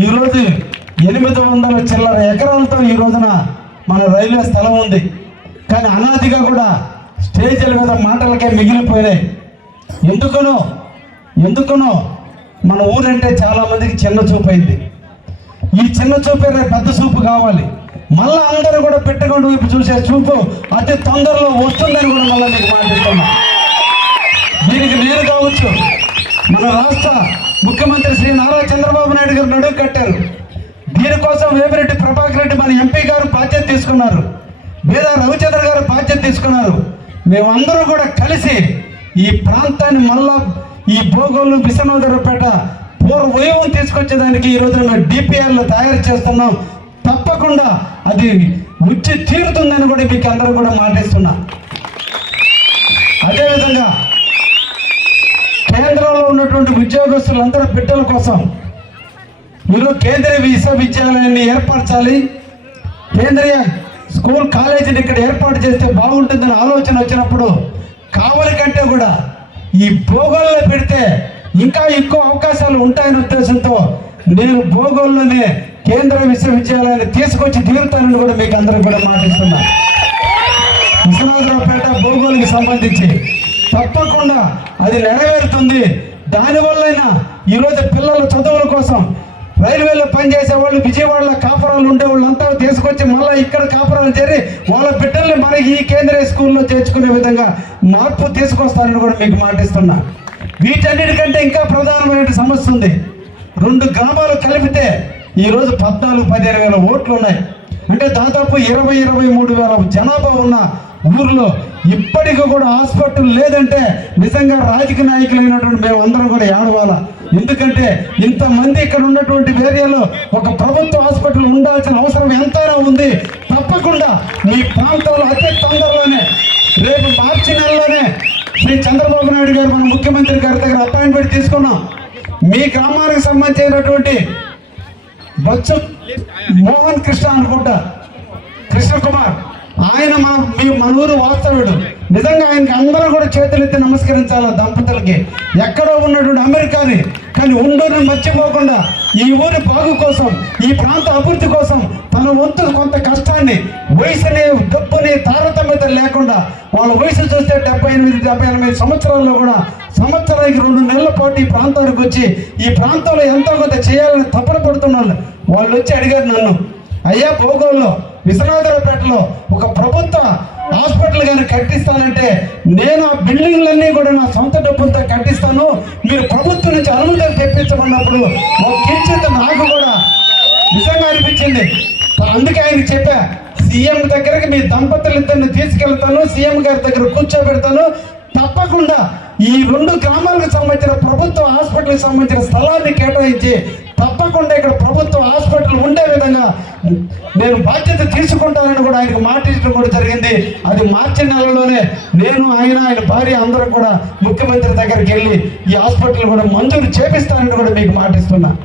ఈరోజు ఎనిమిది వందల చిల్లర ఎకరాలతో ఈ రోజున మన రైల్వే స్థలం ఉంది. కానీ అనాదిగా కూడా స్టేజీల మీద మాటలకే మిగిలిపోయినాయి. ఎందుకనో ఎందుకనో మన ఊరంటే చాలామందికి చిన్న చూపు అయింది. ఈ చిన్న చూపే పెద్ద చూపు కావాలి. మళ్ళీ అందరూ కూడా పెట్టుకుంటూ వైపు చూసే చూపు అతి తొందరలో వస్తుందని కూడా మళ్ళీ మీకు మాట్లాడుతున్నా దీనికి నేను కావచ్చు. మన రాష్ట్ర ముఖ్యమంత్రి శ్రీ నారా చంద్రబాబు నాయుడు గారు నడుగు కట్టారు. దీనికోసం వేమిరెడ్డి ప్రభాకర్ రెడ్డి మన ఎంపీ గారు బాధ్యత తీసుకున్నారు. వేద రవిచంద్ర గారు బాధ్యత తీసుకున్నారు. మేమందరూ కూడా కలిసి ఈ ప్రాంతాన్ని మళ్ళా ఈ భూగోళం విశ్వనాథరపేట పూర్వ తీసుకొచ్చేదానికి ఈ రోజున డిపిఆర్లు తయారు చేస్తున్నాం. తప్పకుండా అది వచ్చి తీరుతుందని కూడా మీకు అందరూ కూడా మాటిస్తున్నా. ఉద్యోగస్తులందరూ బిడ్డల కోసం మీరు కేంద్రీయ విశ్వవిద్యాలయాన్ని ఏర్పరచాలి. కేంద్రీయ స్కూల్ కాలేజీని ఇక్కడ ఏర్పాటు చేస్తే బాగుంటుందని ఆలోచన వచ్చినప్పుడు కావలి కంటే కూడా ఈ భూగోళంలో పెడితే ఇంకా ఎక్కువ అవకాశాలు ఉంటాయనే ఉద్దేశంతో నేను భూగోళంలోనే కేంద్ర విశ్వవిద్యాలయాన్ని తీసుకొచ్చి తీరుతానని కూడా మీకు అందరూ కూడా మాటిస్తున్నా. విశ్వనాథరావుపేట భూగోళకి సంబంధించి తప్పకుండా అది నెరవేరుతుంది. దానివల్లైనా ఈరోజు పిల్లల చదువుల కోసం రైల్వేలో పనిచేసే వాళ్ళు విజయవాడలో కాపురాలు ఉండే వాళ్ళంతా తీసుకొచ్చి మళ్ళీ ఇక్కడ కాపురాలు చేరి వాళ్ళ బిడ్డల్ని మన ఈ కేంద్రీయ స్కూల్లో చేర్చుకునే విధంగా మార్పు తీసుకొస్తానని కూడా మీకు మాటిస్తున్నా. వీటన్నిటికంటే ఇంకా ప్రధానమైన సమస్య ఉంది. రెండు గ్రామాలు కలిపితే ఈరోజు పద్నాలుగు పదిహేను వేల ఓట్లు ఉన్నాయి. అంటే దాదాపు ఇరవై ఇరవై మూడు వేల జనాభా ఉన్న ఊర్లో ఇప్పటికీ కూడా హాస్పిటల్ లేదంటే నిజంగా రాజకీయ నాయకులైనటువంటి మేము అందరం కూడా ఏడవాల? ఎందుకంటే ఇంతమంది ఇక్కడ ఉన్నటువంటి ఏరియాలో ఒక ప్రభుత్వ హాస్పిటల్ ఉండాల్సిన అవసరం ఎంతైనా ఉంది. తప్పకుండా మీ ప్రాంతంలో అతి తొందరలోనే రేపు మార్చి నెలలోనే శ్రీ చంద్రబాబు నాయుడు గారు మన ముఖ్యమంత్రి గారి దగ్గర అపాయింట్మెంట్ తీసుకున్నాం. మీ గ్రామానికి సంబంధించినటువంటి బొత్స మోహన్ కృష్ణ అనుకుంటా. కృష్ణ కుమార్. ఆయన మన మీ మన ఊరు వాస్తవుడు నిజంగా ఆయనకి అందరూ కూడా చేతులెత్తి నమస్కరించాలి ఆ దంపతులకి? ఎక్కడో ఉన్నటువంటి అమెరికాని. కానీ ఉండూరిని మర్చిపోకుండా ఈ ఊరి బాగు కోసం ఈ ప్రాంత అభివృద్ధి కోసం తన వంతు కొంత కష్టాన్ని వయసుని డబ్బుని తారతమ్యత లేకుండా వాళ్ళ వయసు చూస్తే డెబ్బై ఎనిమిది డెబ్బై ఎనిమిది సంవత్సరాల్లో కూడా సంవత్సరానికి రెండు నెలల పాటు ఈ ప్రాంతానికి వచ్చి ఈ ప్రాంతంలో ఎంతో కొంత చేయాలని తపన పడుతున్నాను వాళ్ళు వచ్చి అడిగారు నన్ను అయ్యా భోగోల్లో విశ్వనాథరావుపేటలో ఒక ప్రభుత్వ హాస్పిటల్ కానీ కట్టిస్తానంటే నేను ఆ బిల్డింగ్లన్నీ కూడా నా సొంత డబ్బులతో కట్టిస్తాను. మీరు ప్రభుత్వం నుంచి అనుమతులు తెప్పించమన్నప్పుడు ఒక కించిత్ నాకు కూడా నిజంగా అనిపించింది. అందుకే ఆయన చెప్పా సీఎం దగ్గరికి మీ దంపతులు ఇద్దరిని తీసుకెళ్తాను సీఎం గారి దగ్గర కూర్చోబెడతాను. తప్పకుండా ఈ రెండు గ్రామాలకు సంబంధించిన ప్రభుత్వ హాస్పిటల్కి సంబంధించిన స్థలాన్ని కేటాయించి తప్పకుండా ఇక్కడ ప్రభుత్వ హాస్పిటల్ ఉండే విధంగా నేను బాధ్యత తీసుకుంటానని కూడా ఆయనకు మాట ఇచ్చడం కూడా జరిగింది. అది మార్చి నెలలోనే నేను ఆయన ఆయన భార్య అందరూ కూడా ముఖ్యమంత్రి దగ్గరికి వెళ్ళి ఈ హాస్పిటల్ కూడా మంజూరు చేపిస్తానని కూడా మీకు మాటిస్తున్నా